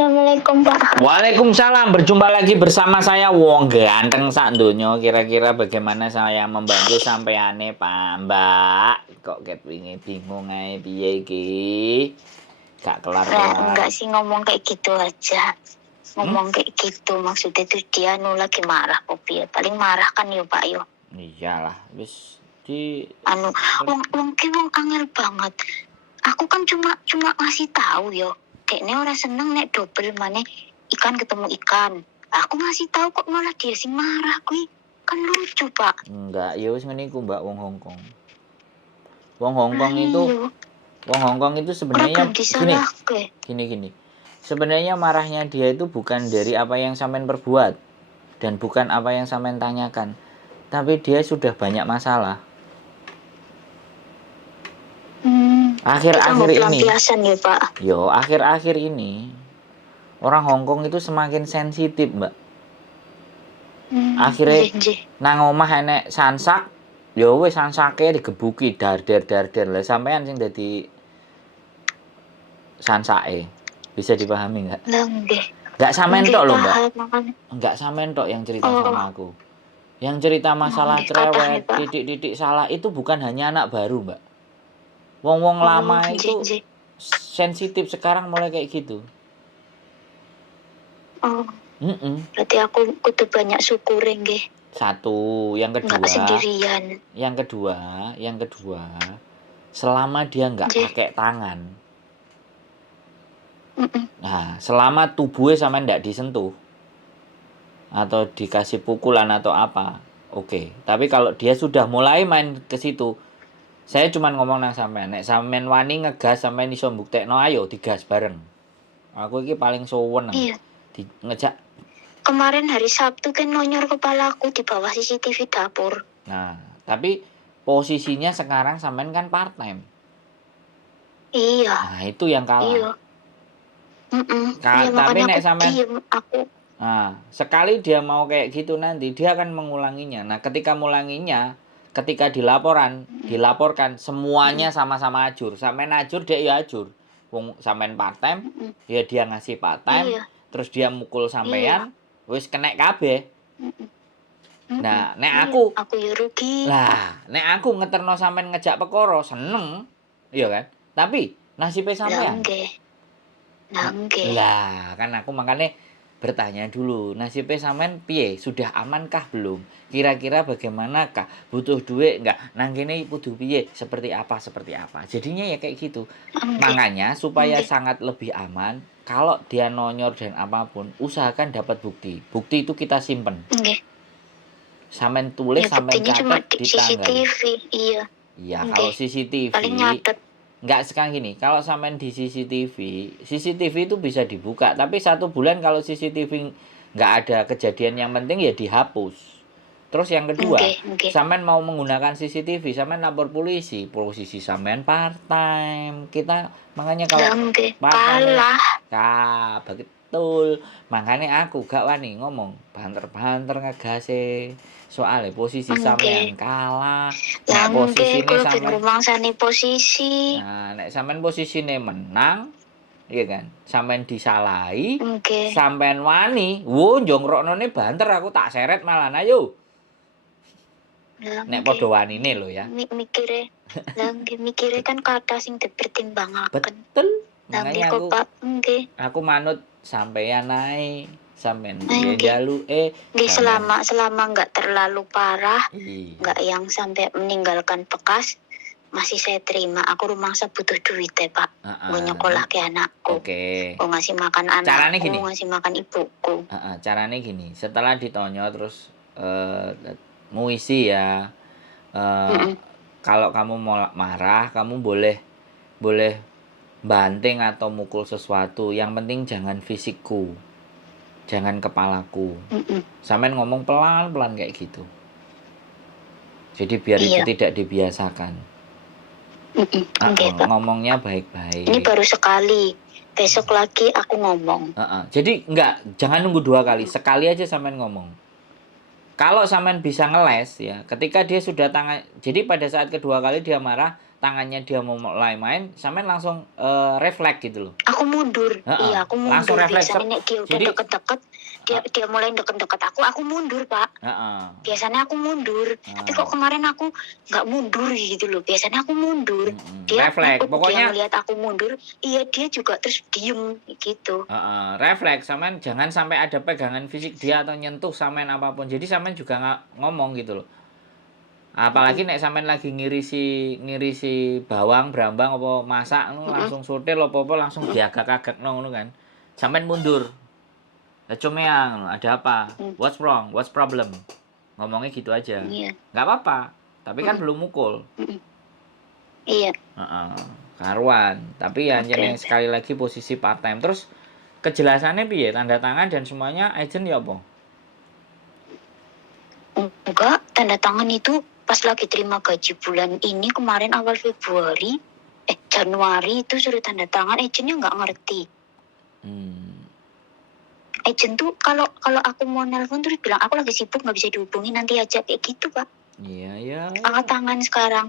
Assalamualaikum Pak. Waalaikumsalam, berjumpa lagi bersama saya Wong Ganteng sak donya. Kira-kira bagaimana saya membantu sampeyane Pak Mbak? Kok ket wingi bingung ae piye iki? Gak kelar-kelar. Enggak sih ngomong kayak gitu aja. Ngomong kayak gitu maksudnya tuh dia lagi marah kopi ya. Paling marah kan yo Pak yo. Iyalah, wis di wong angel banget. Aku kan cuma ngasih tahu yo. Dekne ora seneng nek double maneh ikan ketemu ikan. Aku ngasih tahu kok malah dia sing marah kuwi. Kan lucu, Pak. Enggak, ya wis ngene iku Mbak wong Hongkong. Wong Hongkong itu sebenarnya gini. Sebenarnya marahnya dia itu bukan dari apa yang sampean perbuat dan bukan apa yang sampean tanyakan. Tapi dia sudah banyak masalah. Akhir-akhir ini, ya, Pak. akhir-akhir ini orang Hongkong itu semakin sensitif, Mbak. Akhirnya nang omah enek sansak, ya wis sansake digebuki dar lah sampean sing dadi sansake. Bisa dipahami enggak? Enggak sampean tok lho, Mbak. Enggak sampean tok yang cerita sama aku. Yang cerita masalah cerewet, titik-titik salah itu bukan hanya anak baru, Mbak. Wong-wong lama itu sensitif sekarang mulai kayak gitu. Berarti aku kudu banyak syukur nggih. Satu, yang kedua. Enggak sendirian. Yang kedua, selama dia enggak pakai tangan. Nah, selama tubuhnya sama enggak disentuh atau dikasih pukulan atau apa, oke. Tapi kalau dia sudah mulai main ke situ, saya cuma ngomong nang sampean, nek sampean wani ngegas sampean iso mbuktekno ayo digas bareng. Aku iki paling suwen. Iya. Ngejak. Kemarin hari Sabtu kan nonyor kepalaku di bawah CCTV dapur. Nah, tapi posisinya sekarang sampean kan part time. Iya. Nah, itu yang kalah. Iya. Tapi nek sampean aku. Nah, sekali dia mau kayak gitu nanti dia akan mengulanginya. Nah, ketika dilaporkan semuanya sama-sama ajur. Sampean ajur dia ya ajur. Wong sampean part time, ya dia ngasih part time, terus dia mukul sampean, wis kenek kabeh. Nah, nek aku ya rugi. Lah, nek aku ngeterno sampean ngejak perkara seneng, iya kan? Tapi nasibe sampean. Nggih. Lah, kan aku makanya bertanya dulu, nasibnya sampean piye? Sudah amankah belum? Kira-kira bagaimanakah? Butuh duit enggak? Nang kene kudu piye? Seperti apa? Jadinya ya kayak gitu. Makanya supaya sangat lebih aman, kalau dia nonyor dan apapun, usahakan dapat bukti. Bukti itu kita simpen. Sampean tulis, sampean catat di tanggal. CCTV, iya. Iya, kalau CCTV paling nyatet. Enggak sekarang gini, kalau sampean di CCTV itu bisa dibuka, tapi 1 bulan kalau CCTV enggak ada kejadian yang penting ya dihapus. Terus yang kedua, sampean mau menggunakan CCTV, sampean lapor polisi, posisi sampean part time. Kita makanya kalau kalah. Betul. Makanya aku gak wani ngomong banter-banter ngegase. Soalnya posisi sampean kalah. Nek posisine sampean rumangsane posisi. Nah, nek sampean posisine menang, iya kan? Sampean disalahi, sampean wani, jongroknone banter aku tak seret malah ayo. Nek padha wanine lho ya. Mikire kan kata sing dipertimbangkan. Betul. Makanya aku manut sampean ae. Sampean njalu selama enggak terlalu parah, enggak yang sampai meninggalkan bekas, masih saya terima. Aku rumangsa butuh duit Pak. Mau nyekolah ke anakku. Mau ngasih makan anakku, ngasih makan ibuku. Carane gini, setelah ditonyo terus muisi ya. Kalau kamu mau marah, kamu boleh banting atau mukul sesuatu. Yang penting jangan fisikku. Jangan kepalaku. Sampean ngomong pelan-pelan kayak gitu. Jadi biar itu tidak dibiasakan. Ngomongnya baik-baik. Ini baru sekali. Besok lagi aku ngomong. Jadi jangan nunggu 2 kali. Sekali aja sampean ngomong. Kalau sampean bisa ngeles ya, ketika dia sudah jadi pada saat kedua kali dia marah, tangannya dia mau mulai main, sampean langsung refleks gitu loh. Aku mundur. Iya, aku mundur. Langsung refleks. Biasanya nek dia udah deket-deket, dia mulai deket-deket aku mundur, Pak. Biasanya aku mundur. Tapi kok kemarin aku nggak mundur gitu loh. Biasanya aku mundur. Dia refleks. Pokoknya dia lihat aku mundur, iya dia juga terus diem gitu. Refleks, sampean jangan sampai ada pegangan fisik dia atau nyentuh sampean apapun. Jadi sampean juga nggak ngomong gitu loh. Apalagi nek sampean lagi ngirisi bawang, brambang apa masak langsung sotel apa langsung diagak-agak ngono kan. Sampean mundur. Lah Comeang, ada apa? What's wrong? What's problem? Ngomongnya gitu aja. Nggak apa-apa. Tapi kan belum mukul. Iya. Karuan. Tapi ya yang sekali lagi posisi part time. Terus kejelasannya piye? Tanda tangan dan semuanya agent ya apa? Enggak, tanda tangan itu pas lagi terima gaji bulan ini kemarin awal Januari itu suruh tanda tangan, agentnya nggak ngerti. Agent tuh kalau aku mau nelpon terus bilang aku lagi sibuk nggak bisa dihubungi, nanti aja kayak gitu, Pak. Iya. Angkat tangan sekarang.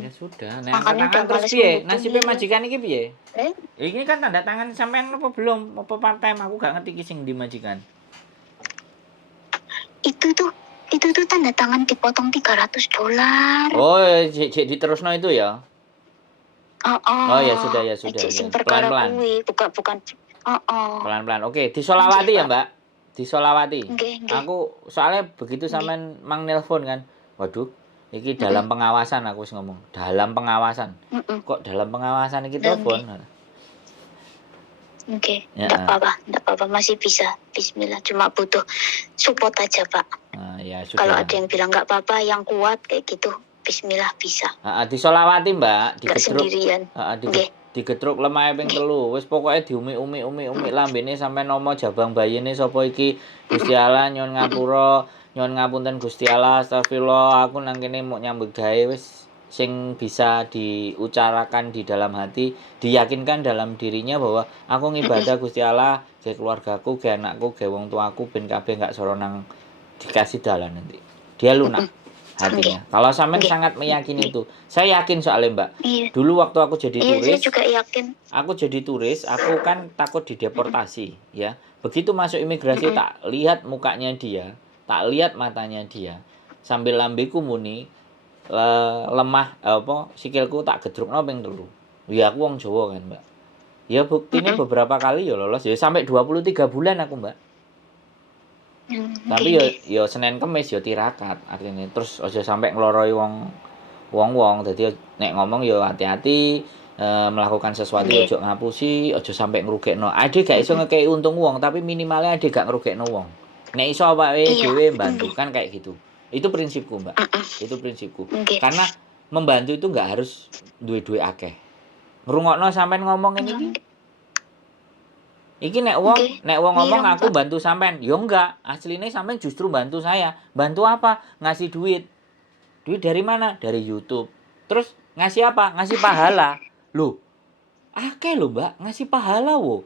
Ya sudah. Nah, angkat tangan terus piye? Nasibnya majikan iki piye? Ini kan tanda tangan sampean apa belum? Apa part time? Aku gak ngerti ki sing di majikan. Itu tuh tanda tangan dipotong $300. Oh, diterusno itu ya? Oh ya sudah. Pelan-pelan. Bukan. Pelan-pelan. Oke, disolawati ya, Mbak. Disolawati. Okay. Aku soalnya begitu sampean mang nelpon kan. Waduh, iki dalam pengawasan aku wis ngomong. Dalam pengawasan. Kok dalam pengawasan iki telepon? Oke, enggak apa-apa, masih bisa. Bismillah, cuma butuh support aja, Pak. Ya sudah. Kalau ada yang bilang enggak apa-apa, yang kuat kayak gitu, bismillah bisa. Disolawati, Mbak, digedruk. Sendirian. Digedruk lemah ping 3. Wis pokoke diumi-umi lambene sampe nomo jabang bayine sapa iki. Gusti Allah nyuwun ngapura, nyuwun ngapunten Gusti Allah, astagfirullah, aku nang kene mau nyambut gawe wis sing bisa diucarakan di dalam hati, diyakinkan dalam dirinya bahwa aku ngibadah Gusti Allah, ke keluargaku, ke anakku, ke wong tuaku ben kabeh gak soro nang dikasih dalan nanti. Dia lunak hatinya. Kalau sampean sangat meyakini itu. Saya yakin soalnya, Mbak. Dulu waktu aku jadi turis. Saya juga yakin. Aku jadi turis, aku kan takut dideportasi, ya. Begitu masuk imigrasi tak lihat mukanya dia, tak lihat matanya dia. Sambil lambeku muni lemah sikilku tak gedrukno ping 3. Ya aku wong Jawa kan, Mbak. Ya buktinya beberapa kali ya lolos ya sampai 23 bulan aku, Mbak. Tapi ya Senin Kemis ya tirakat artinya. Terus aja sampai ngloroi wong. Dadi nek ngomong ya hati-hati, melakukan sesuatu ojo ngapusi, ojo sampai ngrugekno. Ade gak iso ngekei untung wong, tapi minimalnya ade gak ngrugekno wong. Nek iso awake dhewe bantu kan kayak gitu. Itu prinsipku, Mbak. Itu prinsipku. Karena membantu itu enggak harus duwe-duwe akeh. Ngrungokno sampean ngomong ini iki nek wong ngomong aku bantu sampean. Ya enggak, asline sampean justru bantu saya. Bantu apa? Ngasih duit. Duit dari mana? Dari YouTube. Terus ngasih apa? Ngasih pahala. Loh. Akeh lho, Mbak, ngasih pahala wo.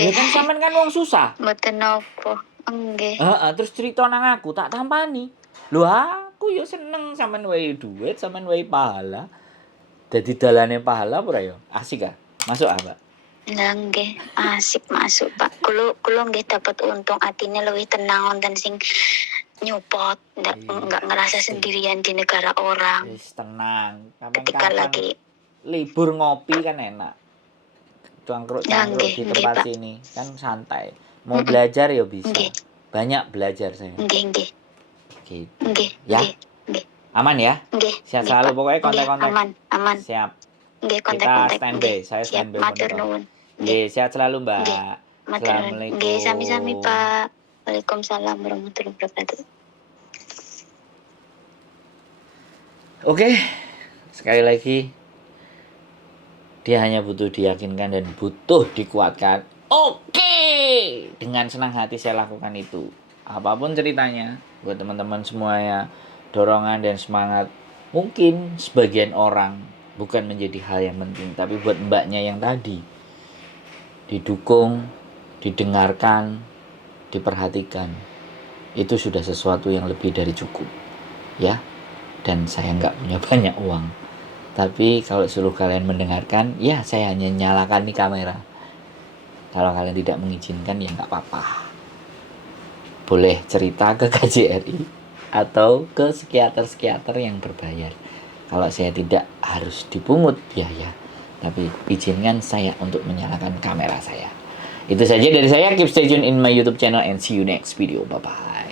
Ya kan sampean kan wong susah. Mboten napa. Terus cerita nang aku tak tampani. Lho aku ya seneng sampean wae duit, sampean wae pahala. Dadi dalane pahala ora ya? Asik ah? Masuk ah, Mbak? Lah nggih, asik masuk, Pak. Kulo nggih dapat untung atine luwih tenang wonten sing nyupport, enggak ngerasa sendirian di negara orang. Wis tenang. Ketika lagi libur ngopi kan enak. Cangkruk di tempat sini kan santai. Mau belajar ya bisa. Banyak belajar saya. Nggih. Gitu. Ya. Aman ya? Sehat selalu pokoknya kontak-kontak. Aman. Siap. Nggih, kontak-kontak. Kita standby. Saya standby. Matur nuwun. Nggih, sehat selalu, Mbak. Assalamualaikum. Nggih, sami-sami, Pak. Waalaikumsalam warahmatullahi wabarakatuh. Oke. Sekali lagi dia hanya butuh diyakinkan dan butuh dikuatkan. Oke. Dengan senang hati saya lakukan itu. Apapun ceritanya, buat teman-teman semuanya, dorongan dan semangat. Mungkin sebagian orang bukan menjadi hal yang penting, tapi buat mbaknya yang tadi didukung, didengarkan, diperhatikan. Itu sudah sesuatu yang lebih dari cukup. Ya. dan saya nggak punya banyak uang. Tapi kalau suruh kalian mendengarkan, ya saya hanya nyalakan nih kamera. Kalau kalian tidak mengizinkan ya nggak apa-apa. Boleh cerita ke KJRI atau ke psikiater-psikiater yang berbayar. Kalau saya tidak harus dipungut biaya, tapi izinkan saya untuk menyalakan kamera saya. Itu saja dari saya. Keep stay tune in my YouTube channel and see you next video. Bye-bye.